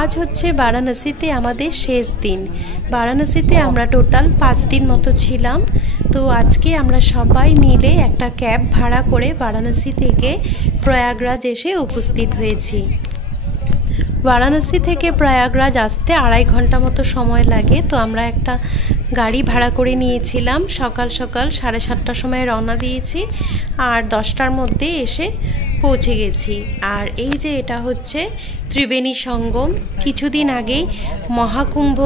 आज হচ্ছে বারাণসীতে আমাদের শেষ দিন। বারাণসীতে আমরা টোটাল 5 দিন মতো ছিলাম। তো আজকে আমরা সবাই মিলে একটা ক্যাব ভাড়া করে বারাণসী থেকে প্রয়াগরাজ এসে উপস্থিত হয়েছি। বারাণসী থেকে প্রয়াগরাজ আসতে 2.5 ঘন্টা মতো সময় লাগে। তো আমরা একটা গাড়ি ভাড়া করে নিয়েছিলাম। সকাল সকাল 7:30টার সময় রওনা দিয়েছি আর 10টার মধ্যে এসে পৌঁছে গেছি। আর এই যে এটা হচ্ছে ত্রিবেণী সঙ্গম। কিছুদিন আগেই মহাকুম্ভ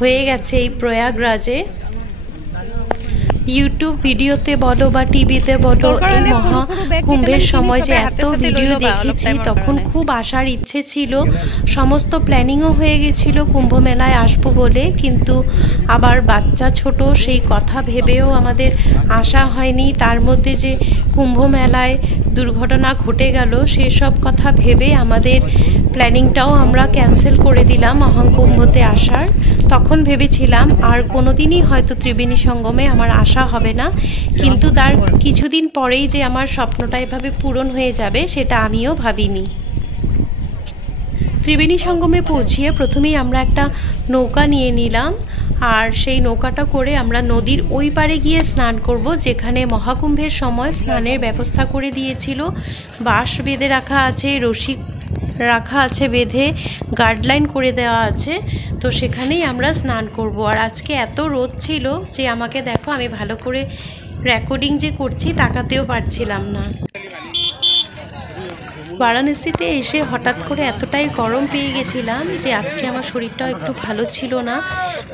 হয়ে গেছে এই প্রয়াগরাজে। ইউটিউব ভিডিওতে বলো বা টিভিতে বলো, এই মহাকুম্ভের সময় যে এত ভিডিও দেখেছি, তখন খুব আসার ইচ্ছে ছিল, সমস্ত প্ল্যানিংও হয়ে গেছিলো কুম্ভ মেলায় আসবো বলে, কিন্তু আবার বাচ্চা ছোট, সেই কথা ভেবেও আমাদের আসা হয়নি। তার মধ্যে যে কুম্ভ মেলায় দুর্ঘটনা ঘটে গেল, সেসব কথা ভেবে আমাদের প্ল্যানিংটাও আমরা ক্যান্সেল করে দিলাম মহাকুম্ভতে আসার। তখন ভেবেছিলাম আর কোনোদিনই হয়তো ত্রিবেণী সঙ্গমে আমার আসা হবে না, কিন্তু তার কিছুদিন পরেই যে আমার স্বপ্নটা এভাবে পূরণ হয়ে যাবে সেটা আমিও ভাবিনি। ত্রিবেণী সঙ্গমে পৌঁছিয়ে প্রথমেই আমরা একটা নৌকা নিয়ে নিলাম, আর সেই নৌকাটা করে আমরা নদীর ওই পারে গিয়ে স্নান করব, যেখানে মহাকুম্ভের সময় স্নানের ব্যবস্থা করে দিয়েছিল। বাঁশ বেঁধে রাখা আছে, রশি রাখা আছে বেঁধে, গাইডলাইন করে দেওয়া আছে। তো সেখানেই আমরা স্নান করব। আর আজকে এত রোদ ছিল যে আমাকে দেখো, আমি ভালো করে রেকর্ডিং যে করছি তাকাতেও পারছিলাম না। বারাণসীতে এসে হঠাৎ করে এতটাই গরম পেয়ে গেছিলাম যে আজকে আমার শরীরটাও একটু ভালো ছিল না।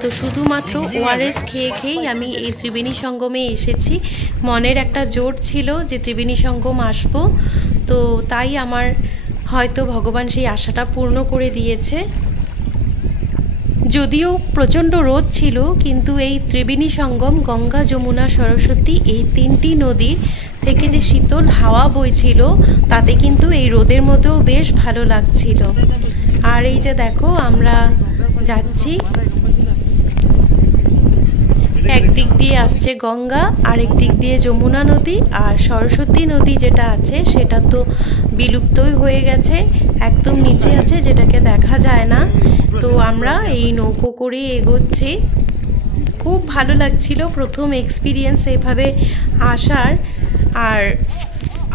তো শুধুমাত্র ওআরএস খেয়েই আমি এই ত্রিবেণী সঙ্গমে এসেছি। মনের একটা জোর ছিল যে ত্রিবেণী সঙ্গম আসবো, তো তাই আমার হয়তো ভগবান সেই আশাটা পূর্ণ করে দিয়েছে। যদিও প্রচণ্ড রোদ ছিল, কিন্তু এই ত্রিবেণী সঙ্গম, গঙ্গা, যমুনা, সরস্বতী, এই 3টি নদীর থেকে যে শীতল হাওয়া বইছিল, তাতে কিন্তু এই রোদের মধ্যেও বেশ ভালো লাগছিল। আর এই যে দেখো আমরা যাচ্ছি, একদিক দিয়ে আসছে গঙ্গা, আরেক দিক দিয়ে যমুনা নদী, আর সরস্বতী নদী যেটা আছে সেটা তো বিলুপ্তই হয়ে গেছে, একদম নিচে আছে, যেটাকে দেখা যায় না। তো আমরা এই নৌকো করে এগোচ্ছি। খুব ভালো লাগছিল প্রথম এক্সপিরিয়েন্স এভাবে আসার। আর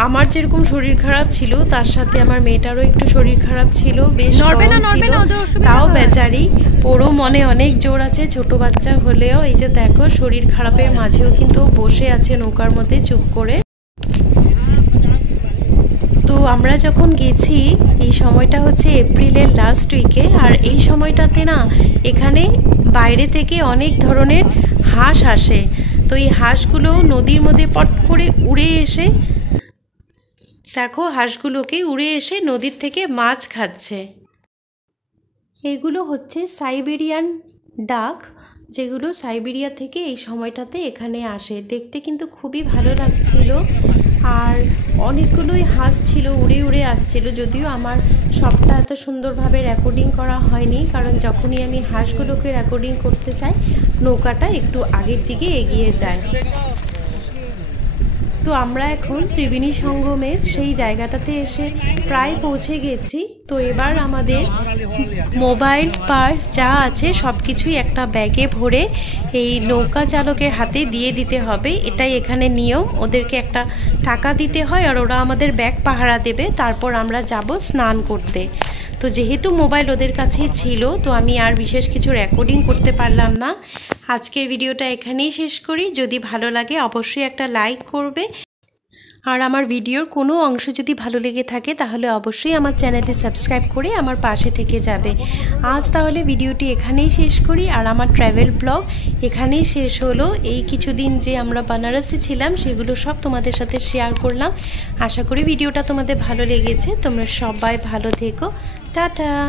আমার যেরকম শরীর খারাপ ছিল, তার সাথে আমার মেয়েটারও একটু শরীর খারাপ ছিল, বেশ গরম ছিল, তাও বেচারি, ওরও মনে অনেক জোর আছে, ছোট বাচ্চা হলেও। এই যে দেখো, শরীর খারাপের মাঝেও কিন্তু বসে আছে নৌকার মধ্যে চুপ করে। তো আমরা যখন গেছি, এই সময়টা হচ্ছে এপ্রিলের লাস্ট উইকে, আর এই সময়টাতে না এখানে বাইরে থেকে অনেক ধরনের হাঁস আসে। তো এই হাঁসগুলো নদীর মধ্যে পট করে উড়ে এসে, দেখো হাঁসগুলোকে উড়ে এসে নদীর থেকে মাছ খাচ্ছে। এগুলো হচ্ছে সাইবেরিয়ান ডাক, যেগুলো সাইবেরিয়া থেকে এই সময়টাতে এখানে আসে। দেখতে কিন্তু খুবই ভালো লাগছিল। আর অনেকগুলোই হাঁস ছিল, উড়ে উড়ে আসছিল। যদিও আমার সবটা এত সুন্দরভাবে রেকর্ডিং করা হয়নি, কারণ যখনই আমি হাঁসগুলোকে রেকর্ডিং করতে চাই, নৌকাটা একটু আগের দিকে এগিয়ে যায়। তো আমরা এখন ত্রিবেণী সঙ্গমের সেই জায়গাটাতে এসে প্রায় পৌঁছে গেছি। তো এবার আমাদের মোবাইল, পার্স যা আছে সব কিছুই একটা ব্যাগে ভরে এই নৌকা চালকের হাতে দিয়ে দিতে হবে। এটাই এখানে নিয়ম, ওদেরকে একটা টাকা দিতে হয় আর ওরা আমাদের ব্যাগ পাহারা দেবে। তারপর আমরা যাব স্নান করতে। তো যেহেতু মোবাইল ওদের কাছেই ছিল, তো আমি আর বিশেষ কিছু রেকর্ডিং করতে পারলাম না। আজকের ভিডিওটা এখানেই শেষ করি। যদি ভালো লাগে অবশ্যই একটা লাইক করবে, আর আমার ভিডিওর কোনো অংশ যদি ভালো লেগে থাকে তাহলে অবশ্যই আমার চ্যানেলটি সাবস্ক্রাইব করে আমার পাশে থেকে যাবে। আজ তাহলে ভিডিওটি এখানেই শেষ করি, আর আমার ট্র্যাভেল ব্লগ এখানেই শেষ হলো। এই কিছুদিন যে আমরা বানারসে ছিলাম সেগুলো সব তোমাদের সাথে শেয়ার করলাম। আশা করি ভিডিওটা তোমাদের ভালো লেগেছে। তোমরা সবাই ভালো থেকো। টাটা।